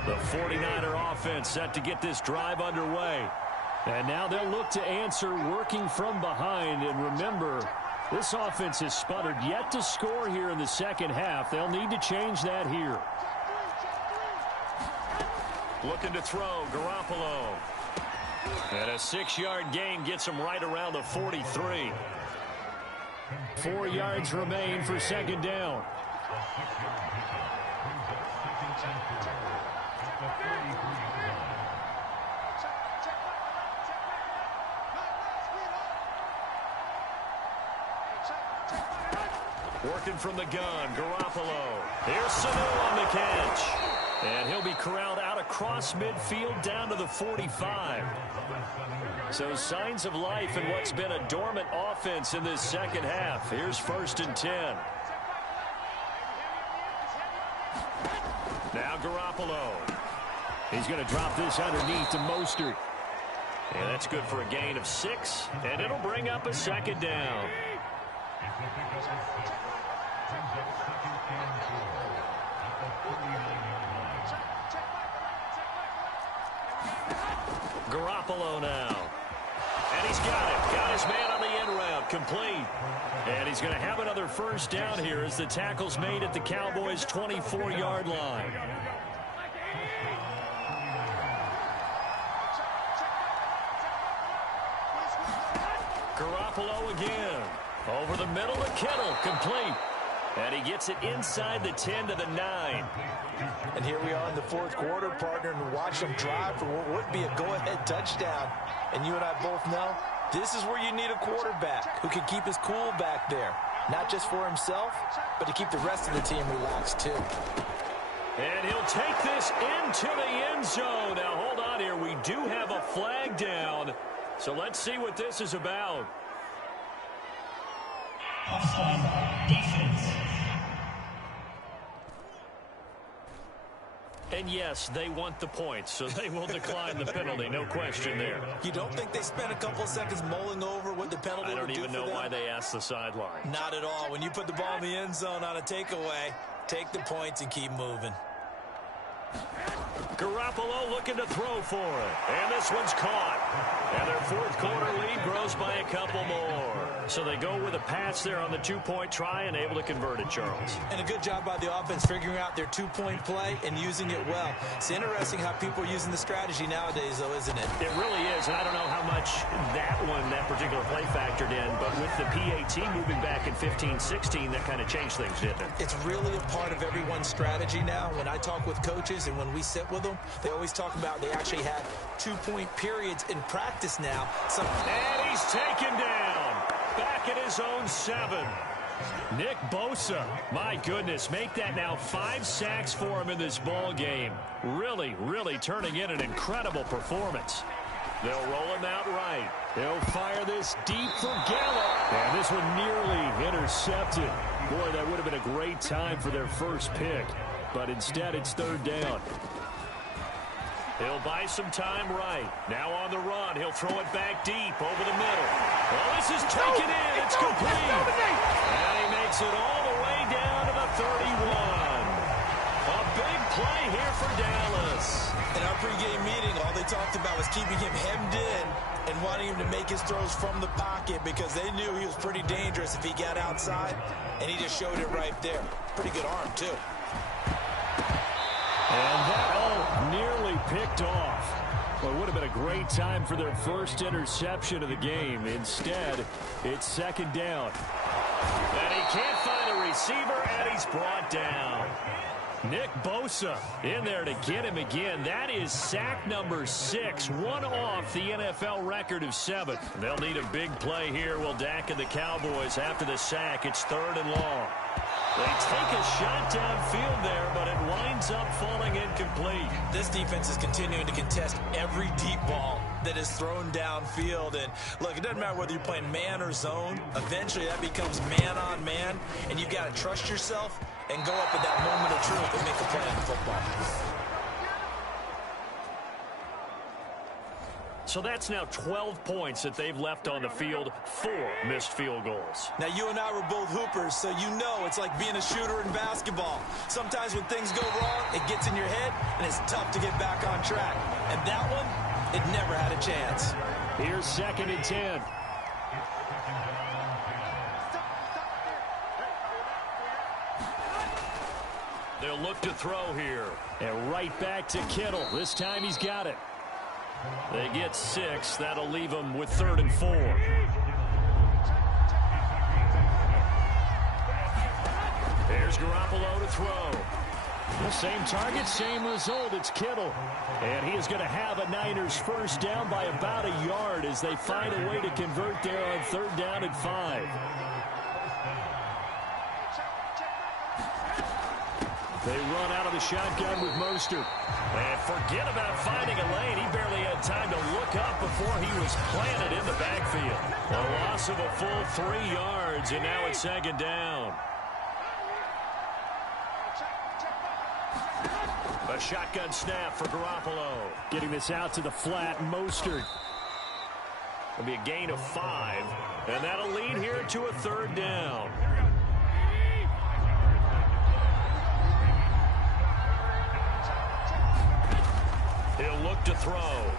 The 49er offense set to get this drive underway. And now they'll look to answer working from behind. And remember, this offense has sputtered yet to score here in the 2nd half. They'll need to change that here. Looking to throw, Garoppolo. And a 6-yard gain gets him right around the 43. 4 yards remain for 2nd down. Working from the gun, Garoppolo. Here's Sanu on the catch. And he'll be corralled out across midfield down to the 45. So signs of life in what's been a dormant offense in this 2nd half. Here's 1st and 10. Now Garoppolo. He's going to drop this underneath to Mostert. And that's good for a gain of 6. And it'll bring up a 2nd down. Garoppolo now. And he's got it. Got his man on the end route. Complete. And he's going to have another 1st down here as the tackle's made at the Cowboys' 24-yard line. Garoppolo again. Over the middle to Kittle. Complete. And he gets it inside the 10 to the 9. And here we are in the fourth quarter, partner, and watch them drive for what would be a go-ahead touchdown. And you and I both know this is where you need a quarterback who can keep his cool back there. Not just for himself, but to keep the rest of the team relaxed too. And he'll take this into the end zone. Now, hold on here. We do have a flag down. So let's see what this is about. Offside defense. And yes, they want the points, so they will decline the penalty. No question there. You don't think they spent a couple of seconds mulling over what the penalty would do for them? I don't even know why they asked the sideline. Not at all. When you put the ball in the end zone on a takeaway, take the points and keep moving. Garoppolo looking to throw for it. And this one's caught. And their fourth quarter lead grows by a couple more. So they go with a pass there on the two-point try and able to convert it, Charles. And a good job by the offense figuring out their two-point play and using it well. It's interesting how people are using the strategy nowadays, though, isn't it? It really is, and I don't know how much that particular play factored in, but with the PAT moving back in 15-16, that kind of changed things, didn't it? It's really a part of everyone's strategy now. When I talk with coaches and when we sit with them, they always talk about they actually have two-point periods in practice now. And he's taken down. Back at his own 7. Nick Bosa, my goodness, make that now 5 sacks for him in this ball game. Really, really turning in an incredible performance. They'll roll him out right. They'll fire this deep for Gallup. And this one nearly intercepted. Boy, that would have been a great time for their first pick. But instead, it's third down. He'll buy some time right. Now on the run. He'll throw it back deep over the middle. Well, this is taken in. It's complete. And he makes it all the way down to the 31. A big play here for Dallas. In our pregame meeting, all they talked about was keeping him hemmed in and wanting him to make his throws from the pocket because they knew he was pretty dangerous if he got outside, and he just showed it right there. Pretty good arm, too. And that all nearly picked off. Well, it would have been a great time for their first interception of the game. Instead, it's second down. And he can't find a receiver, and he's brought down. Nick Bosa in there to get him again. That is sack number 6, one off the NFL record of 7. They'll need a big play here. Will Dak and the Cowboys after the sack. It's third and long. They take a shot downfield there, but it winds up falling incomplete. This defense is continuing to contest every deep ball that is thrown downfield. And look, it doesn't matter whether you're playing man or zone. Eventually that becomes man on man, and you've got to trust yourself and go up at that moment of truth and make a play on football. So that's now 12 points that they've left on the field, 4 missed field goals. Now, you and I were both hoopers, so you know it's like being a shooter in basketball. Sometimes when things go wrong, it gets in your head, and it's tough to get back on track. And that one, it never had a chance. Here's second and 10. They'll look to throw here. And right back to Kittle. This time he's got it. They get 6. That'll leave them with 3rd and 4. Here's Garoppolo to throw. The same target, same result. It's Kittle. And he is going to have a Niners first down by about a yard as they find a way to convert there on 3rd down and 5. They run out of the shotgun with Mostert. And forget about finding a lane. He barely had time to look up before he was planted in the backfield. A loss of a full 3 yards, and now it's second down. A shotgun snap for Garoppolo. Getting this out to the flat, Mostert. It'll be a gain of 5, and that'll lead here to a 3rd down. He'll look to throw.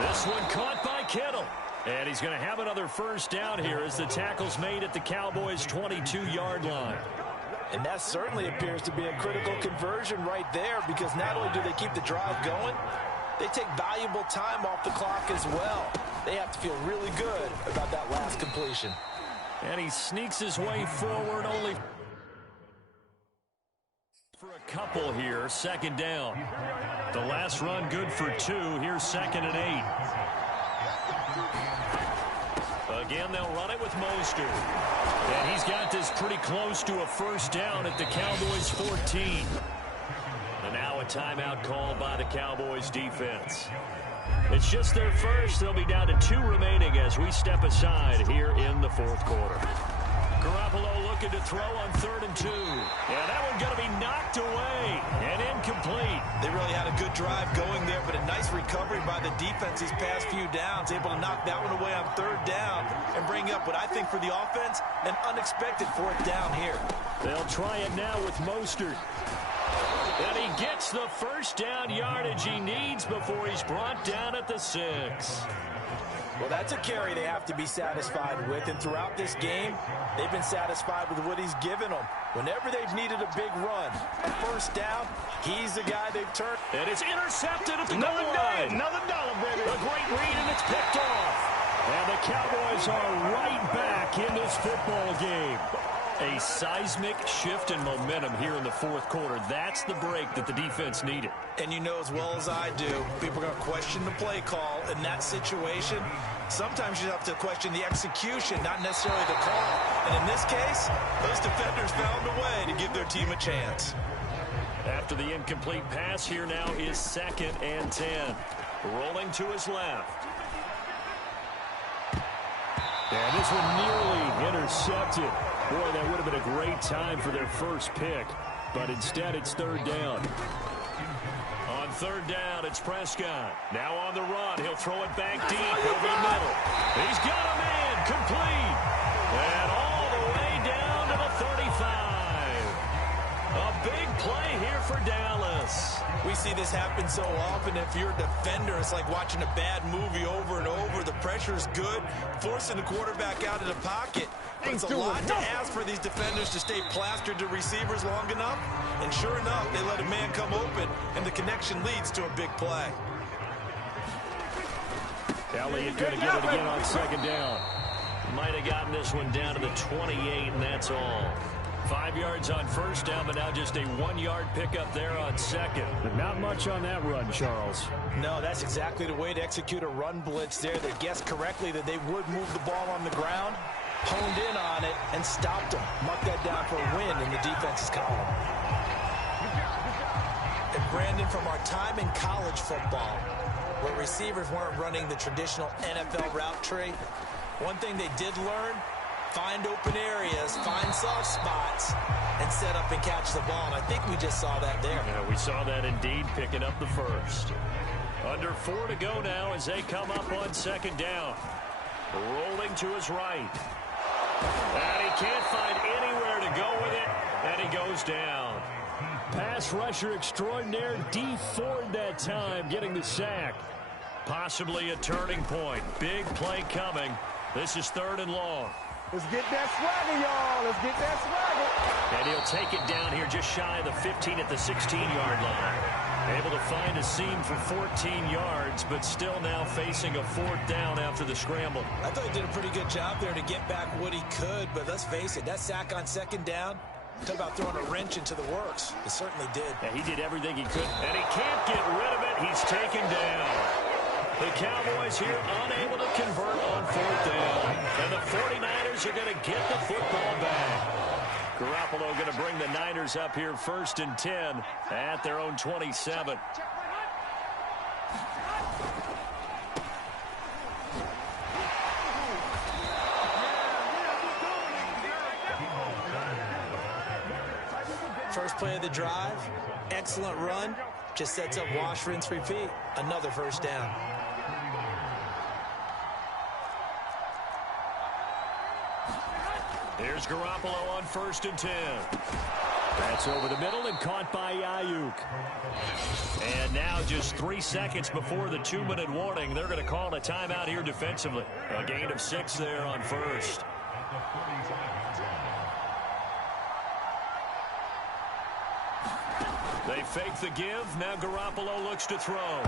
This one caught by Kittle. And he's going to have another first down here as the tackle's made at the Cowboys' 22-yard line. And that certainly appears to be a critical conversion right there, because not only do they keep the drive going, they take valuable time off the clock as well. they have to feel really good about that last completion. And he sneaks his way forward only for a couple here. Second down. The last run good for 2. Here's 2nd and 8. Again, they'll run it with Mostert. And he's got this pretty close to a first down at the Cowboys' 14. And now a timeout called by the Cowboys defense. It's just their first. They'll be down to 2 remaining as we step aside here in the 4th quarter. Garoppolo looking to throw on 3rd and 2. Yeah, that one going to be knocked away and incomplete. They really had a good drive going there, but a nice recovery by the defense these past few downs, able to knock that one away on 3rd down and bring up what I think for the offense, an unexpected 4th down here. They'll try it now with Mostert. And he gets the first down yardage he needs before he's brought down at the 6. Well, that's a carry they have to be satisfied with, and throughout this game, they've been satisfied with what he's given them. Whenever they've needed a big run, a first down, he's the guy they've turned. And it's intercepted at the goal line. Another dollar, baby. A great read, and it's picked off. And the Cowboys are right back in this football game. A seismic shift in momentum here in the 4th quarter. That's the break that the defense needed. And you know as well as I do, people are going to question the play call in that situation. Sometimes you have to question the execution, not necessarily the call. And in this case, those defenders found a way to give their team a chance. After the incomplete pass, here now is 2nd and 10. Rolling to his left. And this one nearly intercepted. Boy, that would have been a great time for their first pick. But instead, it's 3rd down. On 3rd down, it's Prescott. Now on the run. He'll throw it back deep over the middle. He's got a man complete. And all the way down to the 35. A big play here for Dallas. We see this happen so often. If you're a defender, it's like watching a bad movie over and over. The pressure's good. Forcing the quarterback out of the pocket. But it's a lot to ask for these defenders to stay plastered to receivers long enough. And sure enough, they let a man come open, and the connection leads to a big play. Elliott going to get it again on 2nd down. Might have gotten this one down to the 28, and that's all. 5 yards on first down, but now just a 1-yard pickup there on 2nd. Not much on that run, Charles. No, that's exactly the way to execute a run blitz there. They guessed correctly that they would move the ball on the ground, honed in on it, and stopped them. Marked that down for a win in the defense's column. And Brandon, from our time in college football, where receivers weren't running the traditional NFL route tree, one thing they did learn: find open areas, find soft spots, and set up and catch the ball. And I think we just saw that there. Yeah, we saw that indeed, picking up the first. Under 4 to go now as they come up on 2nd down. Rolling to his right. And he can't find anywhere to go with it, and he goes down. Pass rusher extraordinaire, D Ford that time, getting the sack. Possibly a turning point. Big play coming. This is 3rd and long. Let's get that swagger, y'all. Let's get that swagger. And he'll take it down here just shy of the 15 at the 16-yard line. Able to find a seam for 14 yards, but still now facing a 4th down after the scramble. I thought he did a pretty good job there to get back what he could, but let's face it, that sack on 2nd down, talk about throwing a wrench into the works. It certainly did. Yeah, he did everything he could, and he can't get rid of it. He's taken down. The Cowboys here unable to convert on 4th down, and the 49ers are going to get the football back. Garoppolo going to bring the Niners up here 1st and 10 at their own 27. First play of the drive, excellent run, just sets up wash, rinse, repeat. Another first down. Here's Garoppolo on 1st and 10. That's over the middle and caught by Ayuk. And now just 3 seconds before the 2-minute warning, they're going to call a timeout here defensively. A gain of 6 there on 1st. They fake the give. Now Garoppolo looks to throw.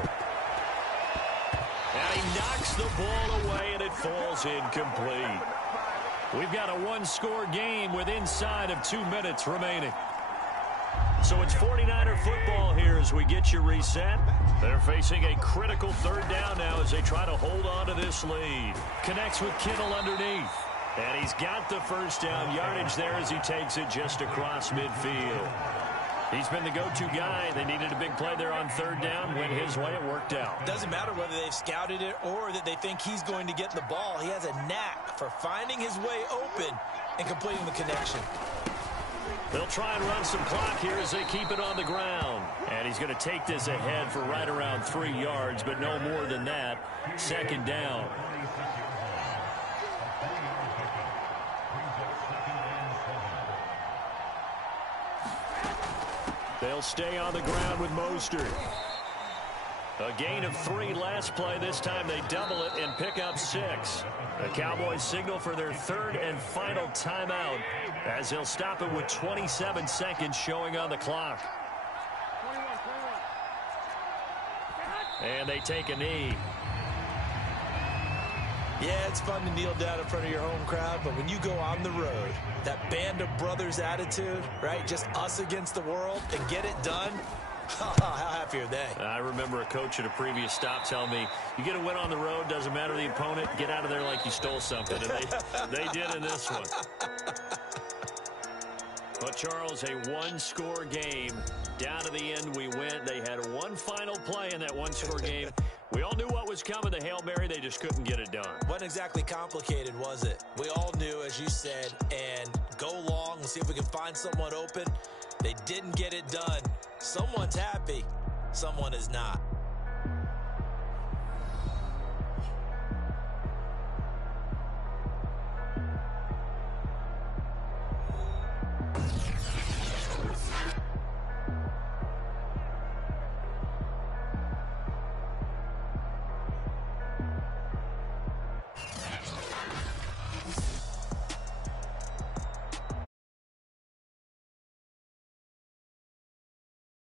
And he knocks the ball away, and it falls incomplete. We've got a one-score game with inside of 2 minutes remaining. So it's 49er football here as we get you reset. They're facing a critical third down now as they try to hold on to this lead. Connects with Kittle underneath. And he's got the first down yardage there as he takes it just across midfield. He's been the go-to guy. They needed a big play there on third down. Went his way. It worked out. Doesn't matter whether they've scouted it or that they think he's going to get the ball. He has a knack for finding his way open and completing the connection. They'll try and run some clock here as they keep it on the ground. And he's going to take this ahead for right around 3 yards, but no more than that. Second down. They'll stay on the ground with Mostert. A gain of 3 last play. This time they double it and pick up 6. The Cowboys signal for their third and final timeout as they'll stop it with 27 seconds showing on the clock. And they take a knee. Yeah, it's fun to kneel down in front of your home crowd, but when you go on the road, that band of brothers attitude, right, just us against the world, and get it done, how happy are they? I remember a coach at a previous stop telling me, you get a win on the road, doesn't matter the opponent, get out of there like you stole something. And they did in this one. But, Charles, a one-score game. Down to the end we went. They had one final play in that one-score game. We all knew what was coming, the Hail Mary. They just couldn't get it done. Wasn't exactly complicated, was it? We all knew, as you said, and go long and see if we can find someone open. They didn't get it done. Someone's happy. Someone is not.